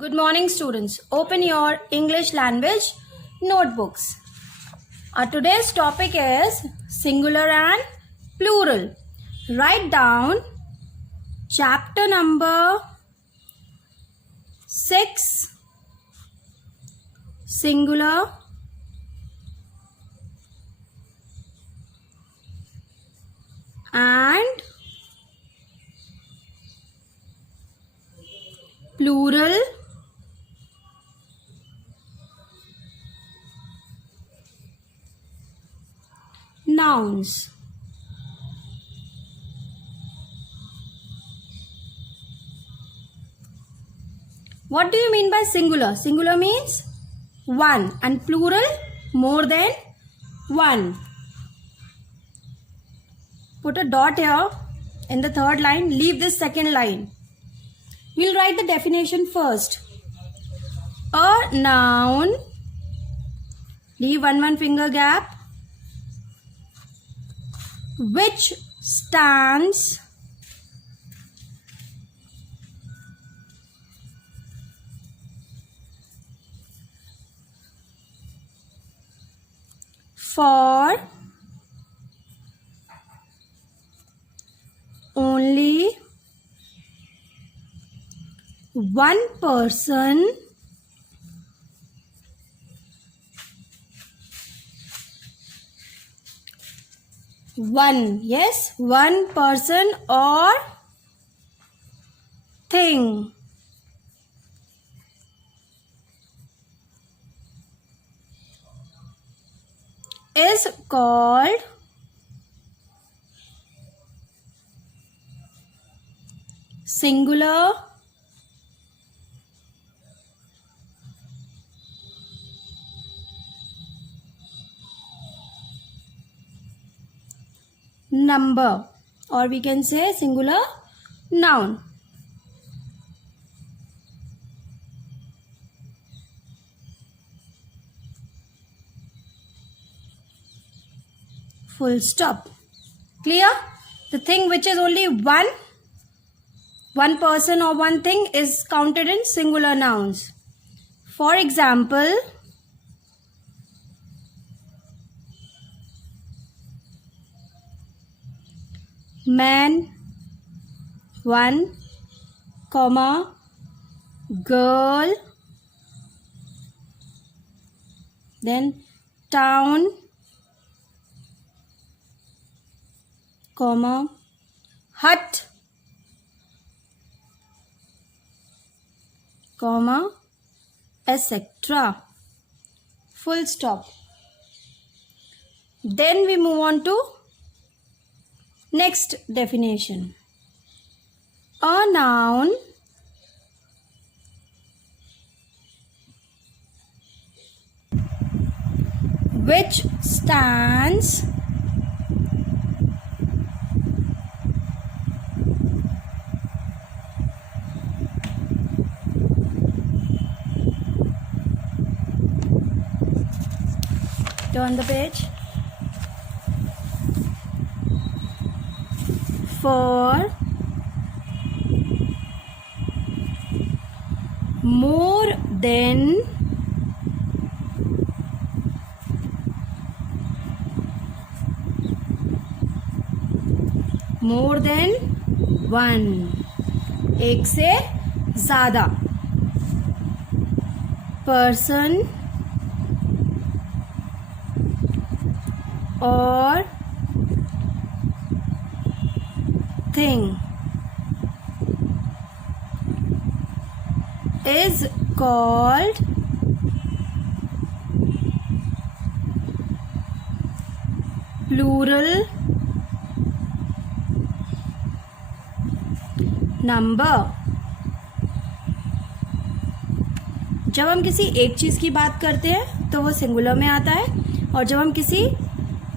Good morning, students. Open your English language notebooks. Today's topic is singular and plural. Write down chapter number 6, singular, and plural, nouns. What do you mean by singular? Singular means one and plural more than one. Put a dot here in the third line. Leave this second line. We'll write the definition first. A noun. Leave one finger gap. Which stands for only one person one person or thing. Is called singular number, or we can say singular noun. Full stop. Clear? The thing which is only one person or one thing is counted in singular nouns. For example, man, one, comma, girl, then town, comma, hut, comma, etc. Full stop. Then we move on to next definition. A noun which stands turn the page. For more than one, एक से ज़्यादा person or thing is called plural number. जब हम किसी एक चीज़ की बात करते हैं तो वो सिंगुलर में आता है, और जब हम किसी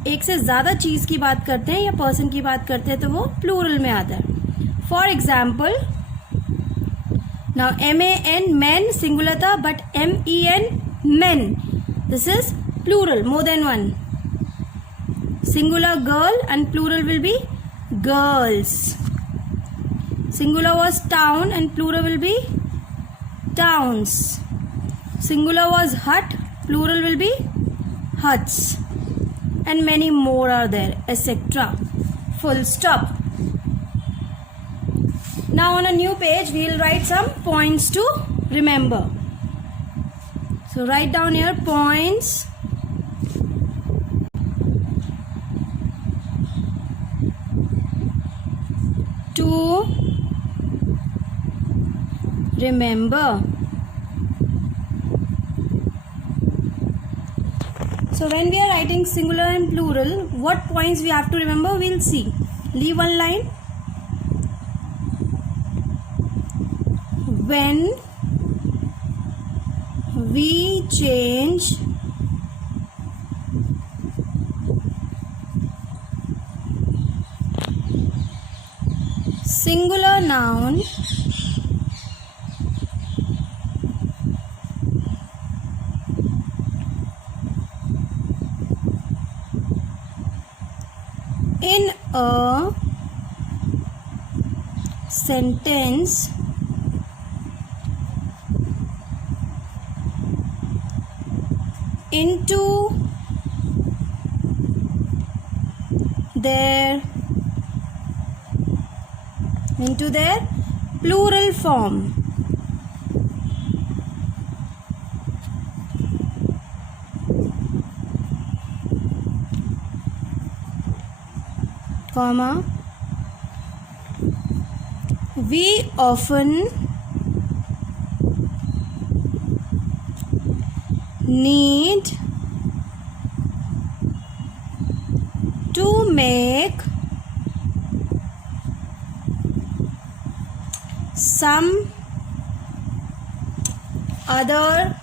एक से ज़्यादा चीज़ की बात करते हैं या पर्सन की बात करते हैं तो वो प्लूरल में आता है. For example, now MAN man singular था, but MEN men, this is plural, more than one. Singular girl and plural will be girls. Singular was town and plural will be towns. Singular was hut, plural will be huts. And many more are there, etc. Full stop. Now on a new page, we will write some points to remember. So write down here points to remember. So when we are writing singular and plural, what points we have to remember, we'll see. Leave one line. When we change singular noun in a sentence, into their plural form. Comma, we often need to make some other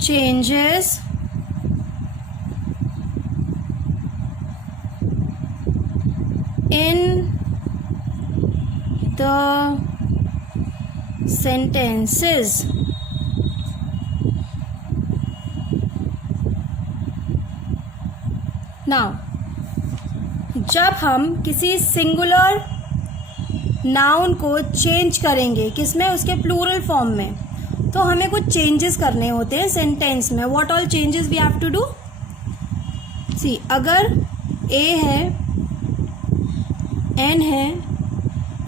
changes in the sentences. Now, जब हम किसी singular noun को change करेंगे, किसमें, उसके plural form में, तो हमें कुछ चेंजेस करने होते हैं सेंटेंस में. What all changes we have to do? See, अगर ए है, एन है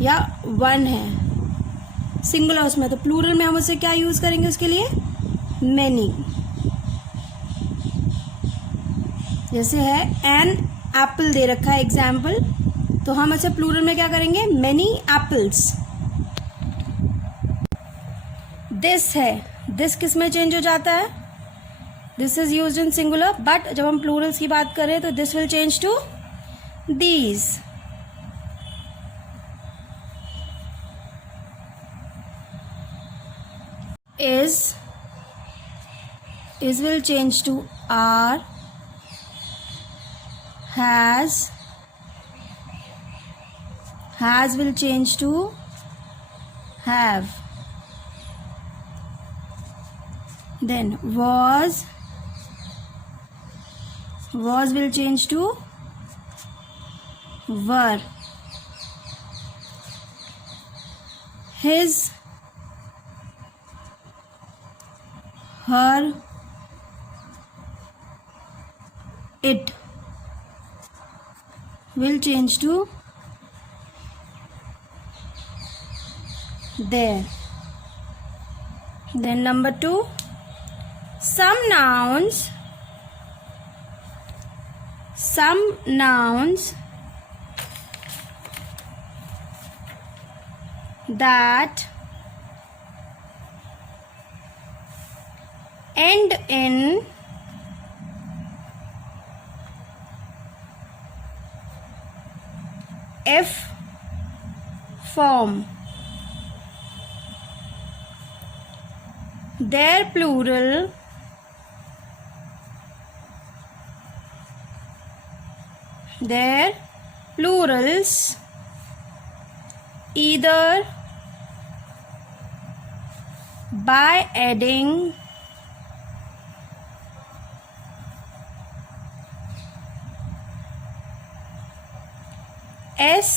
या वन है सिंगुलर उसमें, तो प्लूरल में हम उसे क्या यूज करेंगे उसके लिए? मैनी. जैसे है एन एप्पल दे रखा है एग्जाम्पल, तो हम उसे प्लूरल में क्या करेंगे? Many apples. दिस है, दिस किस में चेंज हो जाता है? This is used in singular, but जब हम प्लूरल्स की बात करें तो this will change to these. is will change to are. Has will change to have. Then was will change to were. His, her, it will change to their. Then number 2, some nouns that end in F form, their plurals either by adding S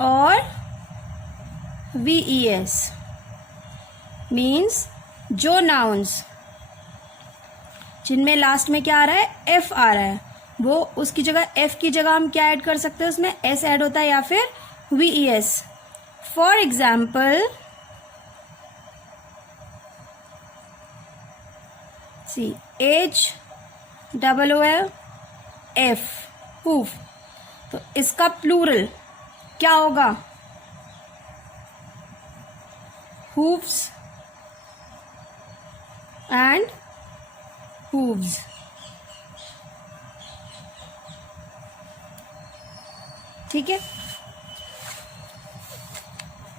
और VES means जो nouns जिनमें last में क्या आ रहा है, F आ रहा है, वो उसकी जगह F की जगह हम क्या ऐड कर सकते हैं, उसमें S ऐड होता है या फिर VES. For example see HOOF hoof, तो इसका प्लूरल क्या होगा, हूफ्स एंड hooves. ठीक है.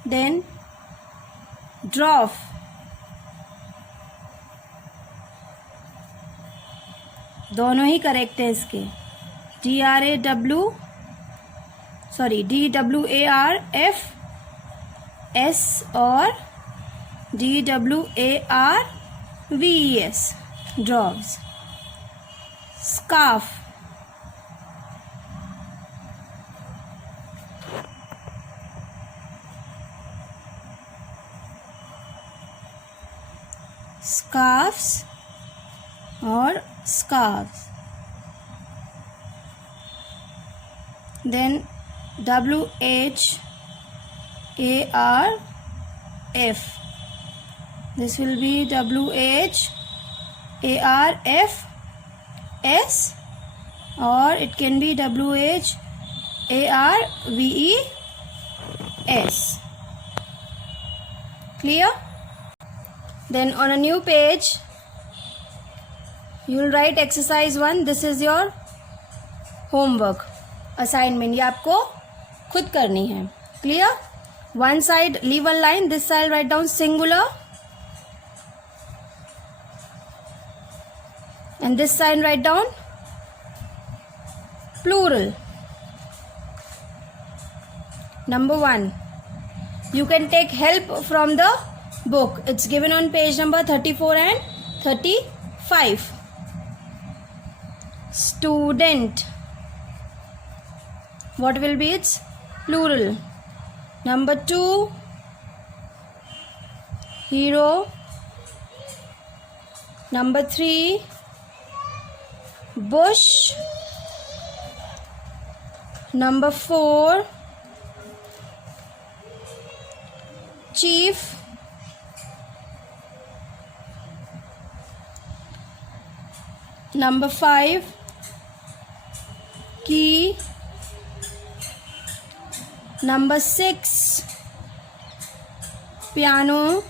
देन ड्रॉफ, दोनों ही करेक्ट है इसके. DWARF और DWARVES dwarves. Scarf, scarves और scarves. Then WHARF, this will be WHARFS or it can be WHARVES. Clear? Then on a new page you will write exercise 1. This is your homework assignment. ये आपको खुद करनी है. Clear? One side leave one line, this side write down singular and this side write down plural. Number 1, you can take help from the book. It's given on page number 34 and 35. Student, what will be its plural? Number 2, hero. Number 3, bush. Number 4, chief. Number 5, key. Number 6, piano.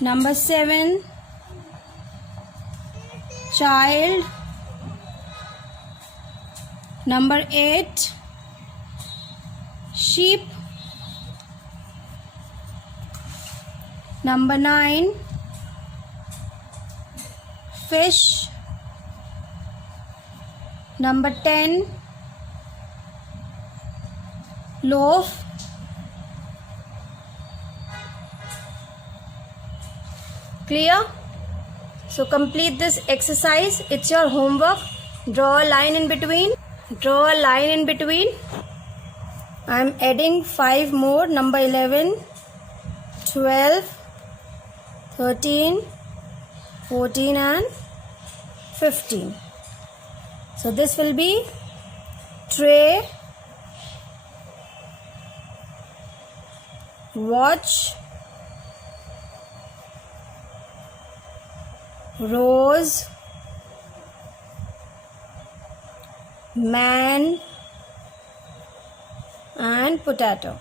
Number 7, child. Number 8, sheep. Number 9, fish. Number 10, loaf. Clear? So complete this exercise. It's your homework. Draw a line in between. Draw a line in between. I am adding 5 more. Number 11, 12, 13, 14 and 15. So this will be tray, watch, rose, man and potato.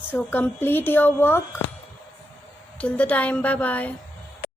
So complete your work. Till the time, bye bye.